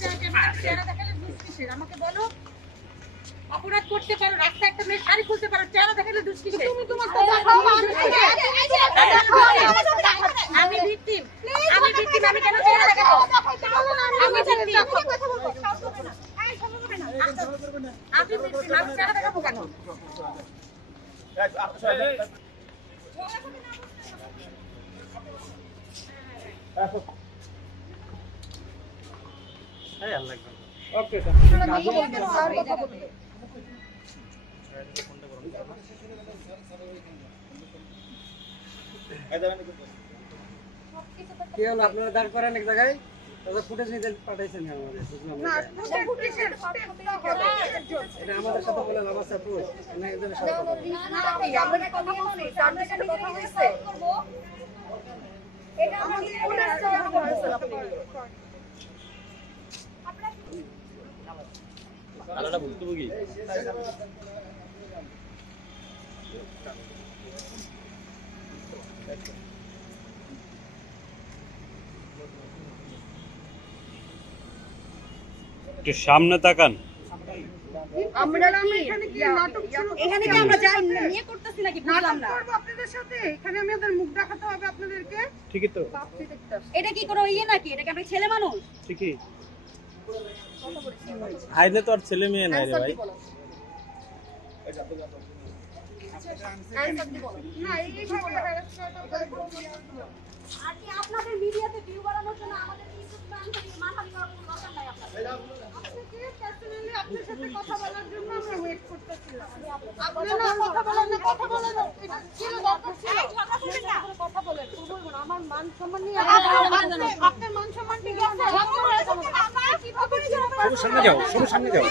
চেহারা দেখালে দোষ কিসের আমাকে বলো? অপরাধ করতে পারো, রাস্তায় একটা মেয়ে শাড়ি খুলতে পারো, চেহারা দেখালে দোষ কিসের? তুমি তোমার আমি ভিকটিম, আমি কেন চেহারা দেখাবো? আমি ভিকটিম, আমি চেহারা দেখাবো কেন? ওকে কি হলো আপনারা দাঁড় করেন এক জায়গায় ফুটেজ নিতে পাঠাইছেন আমাদের এটা আমাদের সাথে বলে লাভ আছে আপু একজনের সাথে আলাদা বুঝতে বুঝি একটু সামনে তাকান। এখানে কি আমরা যাই নিয়ে করতেছি নাকি বুঝলাম না। আপনাদের সাথে এখানে আমাদের মুখ দেখাতে হবে আপনাদেরকে। ঠিকই তো। এটা কি কোনো ইয়ে নাকি? এটা কি আমরা ছেলে মানুষ? ঠিকই। আইনে তো আর ছেলে মেয়ে নাই রে ভাই। না এইভাবে আর কি আপনাদের মিডিয়াতে ভিউ বাড়ানোর জন্য আমাদের ইউটিউব চ্যানেলে মানহানি করার কোনো দরকার নাই আপনাদের। আপনাকে পার্সোনালি আপনার সাথে কথা বলার জন্য আমরা ওয়েট করতেছিলাম। আপনারা কথা বলেন না, কথা বলেন না। ছিল দরকার ছিল। কথা বলেন। বলবো না আমার মান সম্মান নিয়ে আপনার মান সম্মান ঠিক আছে। আমরা কিভাবে সামনে যাও